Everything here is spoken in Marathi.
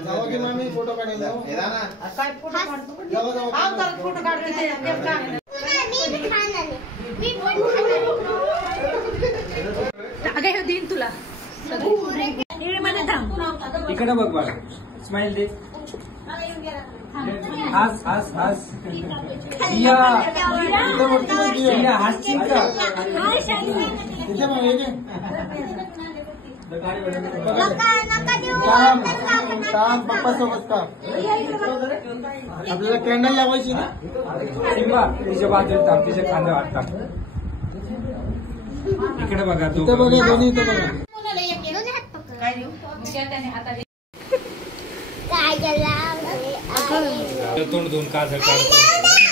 जाओ की मामी फोटो काढायला काय फोटो काढतो फोटो काढते दिन तुला इकडे बघ बघ स्माइल दे हास हास हास हासची का पप्पा सोबत का आपल्याला कॅन्डल लावायची ना सिंबा तिच्या बाजूला थांब तिच्या खांद्या वाटतात इकडे बघा तू बघा दोन्ही इथे बघा तोंड धुवून काजळ काढतो